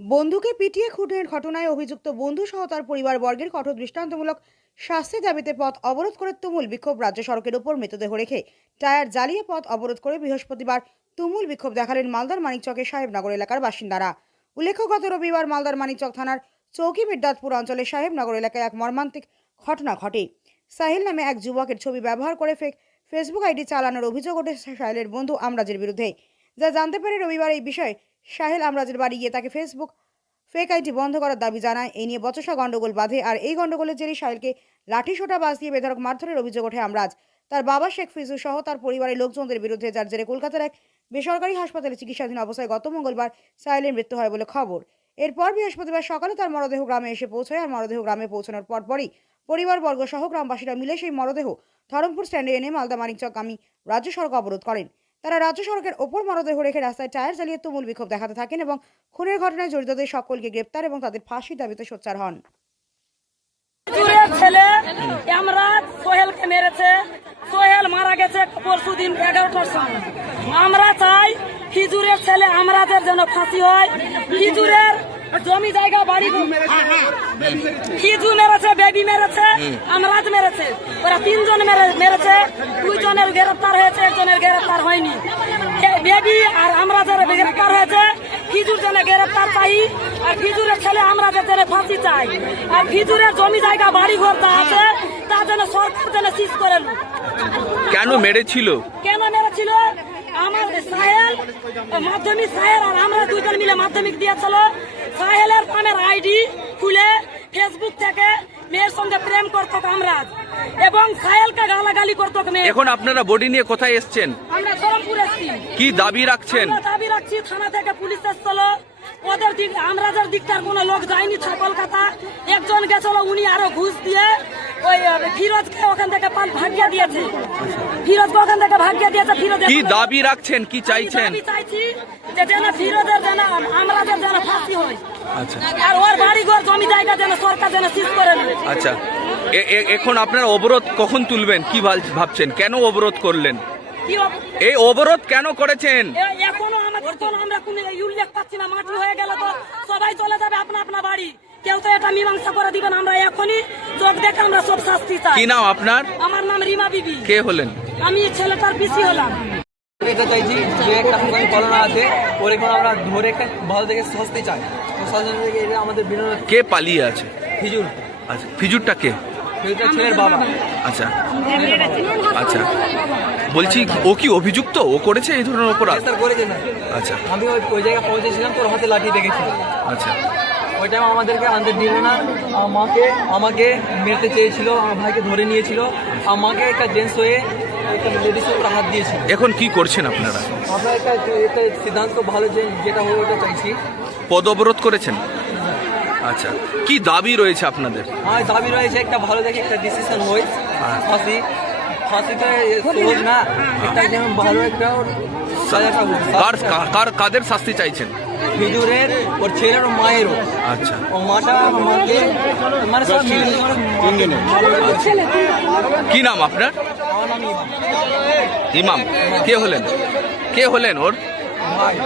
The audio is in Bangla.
বন্ধুকে পিটিয়ে খুনের ঘটনায় অভিযুক্ত বন্ধু সহ তার পরিবারবর্গের কঠোর দৃষ্টান্তমূলক শাস্তির দাবিতে পথ অবরোধ করে তুমুল বিক্ষোভ। রাজ্য সড়কের উপর মৃতদেহ রেখে টায়ার জ্বালিয়ে পথ অবরোধ করে বৃহস্পতিবার তুমুল বিক্ষোভ দেখালেন মালদার মানিকচকের সাহেবনগর এলাকার বাসিন্দারা। উল্লেখ্য, গত রবিবার মালদার মানিকচক থানার চৌকি বিদ্যাতপুর অঞ্চলের সাহেবনগর এলাকায় এক মর্মান্তিক ঘটনা ঘটে। সাহিল নামে এক যুবকের ছবি ব্যবহার করে ফেসবুক আইডি চালানোর অভিযোগ ওঠে সাহিলের বন্ধু আমরাজের বিরুদ্ধে। যা জানতে পেরে রবিবার এই বিষয়ে সাহিল আমরাজের বাড়ি গিয়ে তাকে ফেক আইডি বন্ধ করার দাবি জানায়। এই নিয়ে বচসা গন্ডগোল বাঁধে, আর এই গন্ডগোলের জেরে সাহিলকে লাঠি সোটা বাস দিয়ে বেধড়ক মারধরের অভিযোগ ওঠে আমরাজ, তার বাবা শেখ ফিজু সহ তার পরিবারের লোকজনদের বিরুদ্ধে, যার জেরে কলকাতার এক বেসরকারি হাসপাতালে চিকিৎসাধীন অবস্থায় গত মঙ্গলবার সাহিলের মৃত্যু হয় বলে খবর। এরপর বৃহস্পতিবার সকালে তার মরদেহ গ্রামে এসে পৌঁছয়, আর মরদেহ গ্রামে পৌঁছানোর পরপরই পরিবারবর্গ সহ গ্রামবাসীরা মিলে সেই মরদেহ ধরমপুর স্ট্যান্ডে এনে মালদা মানিকচকগামী রাজ্য সড়ক অবরোধ করেন। তারা রাজ্য সড়কের ওপর মরদেহ রেখে রাস্তায় টায়ার জ্বালিয়ে তুমুল বিক্ষোভ দেখাতে থাকেন এবং খুনের ঘটনায় জড়িতদের সকলকে গ্রেপ্তার এবং তাদের ফাঁসির দাবিতে সোচ্চার হন। ছেলে আমরাজ সোহেলকে মেরেছে, সোহেল মারা গেছে পরশুদিন 11টার সময়। আমরা চাই খিজুরের ছেলে আমরাজের যেন ফাঁসি হয়। খিজুরের জমি জায়গা বাড়ি খিজু মেরেছে, বেবি মেরেছে, আমরাজ মেরেছে, ওরা 3 জন মেরেছে। 2 জনের গ্রেফতার হয়েছে, 1 জনের গ্রেফতার হয়নি। বেবি আর আমরাজের গ্রেফতার হয়েছে। খিজুর যেন গ্রেফতার চাই, আর খিজুরের ছেলে আমরাজের যেন ফাঁসি চাই, আর খিজুরের জমি জায়গা বাড়ি ঘর যা আছে তা যেন সরকার যেন সিজ করে। কেন মেরেছিল? আমার সাহেল মাধ্যমিক, সাহেল আর আমরা 2 জন মিলে মাধ্যমিক দিয়েছিল। সাহেলের নামের আইডি খুলে ফেসবুক থেকে মেয়ের সঙ্গে প্রেম করতো আমরাজ, এবং সাহেলকে গালাগালি করতো মেয়ে। এখন আপনারা বডি নিয়ে কোথায় এসছেন? আমরা ধরমপুর এসছি। কি দাবি রাখছেন? দাবি রাখছি, থানা থেকে পুলিশ এসছিল, ওদের দিক আমরাজের দিকটার কোনো লোক যায়নি কলকাতা। একজন গেছিল, উনি আরো ঘুষ দিয়ে ওই ফিরোজকে ওখান থেকে ভাগিয়ে দিয়েছে। ফিরোজকে ওখান থেকে ভাগিয়ে দিয়েছে। ফিরোজ কি দাবি রাখছেন, কি চাইছেন? আমি চাইছি যে যেন ফিরোজের যেন আমরাজের যেন ফাঁসি হয়। আচ্ছা, আর ওর বাড়ি ঘর জমি জায়গা যেন সরকার যেন সিজ করে নেয়। আচ্ছা, এখন আপনারা অবরোধ কখন তুলবেন? কি ভাবছেন? কেন অবরোধ করলেন? এই অবরোধ কেন করেছেন? এখনো আমরা কোনো উল্লেখ পাচ্ছি না। মাটি হয়ে গেল তো সবাই চলে যাবে আপনা বাড়ি, কেউ তো এটা মীমাংসা করে দিবেন। আমরা এখনই চোখ দেখে আমরা সব শাস্তি চাই। কি নাম আপনার? আমার নাম রিমা বিবি। কে হলেন? আমি ছেলেটার পিসি হলাম। এটা চাইছি যে একটা পালনা আছে, ওর এখন আমরা ধরে ভালো থেকে শাস্তি চাই। আমাদের বিনোদন। কে পালিয়ে আছে? ফিজুর। আচ্ছা, ফিজুরটা কে? ছেলের বাবা। আচ্ছা আচ্ছা, বলছি ও কি অভিযুক্ত? ও করেছে এই ধরনের অপরাধ? করেছে না। আচ্ছা, আমি ওই জায়গায় পৌঁছেছিলাম, তোর হাতে লাঠি দেখেছি। আচ্ছা, ওই টাইম আমাদেরকে আনতে দিল না। আমাকে মেরতে চেয়েছিল, আমার ভাইকে ধরে নিয়েছিল। আমাকে একটা জেন্টস হয়ে একটা লেডিসের উপর হাত দিয়েছিল। এখন কি করছেন আপনারা? আমরা একটা সিদ্ধান্ত ভালো যেটা হবে ওটা চাইছি। পদ অবরোধ করেছেন? আচ্ছা, কি দাবি রয়েছে আপনাদের? আমার দাবি রয়েছে একটা ভালো দেখে একটা ডিসিশন হয়। ফাঁসিতে সহজ না, একটা যেমন ভালো একটা কাদের শাস্তি চাইছেন? ফিজুরের, ওর ছেলের, ওর মায়েরও। আচ্ছা, ও মাটা আমাকে মানে সব কি নাম আপনার? আমার নাম ইমাম। কে হলেন ওর ভাই।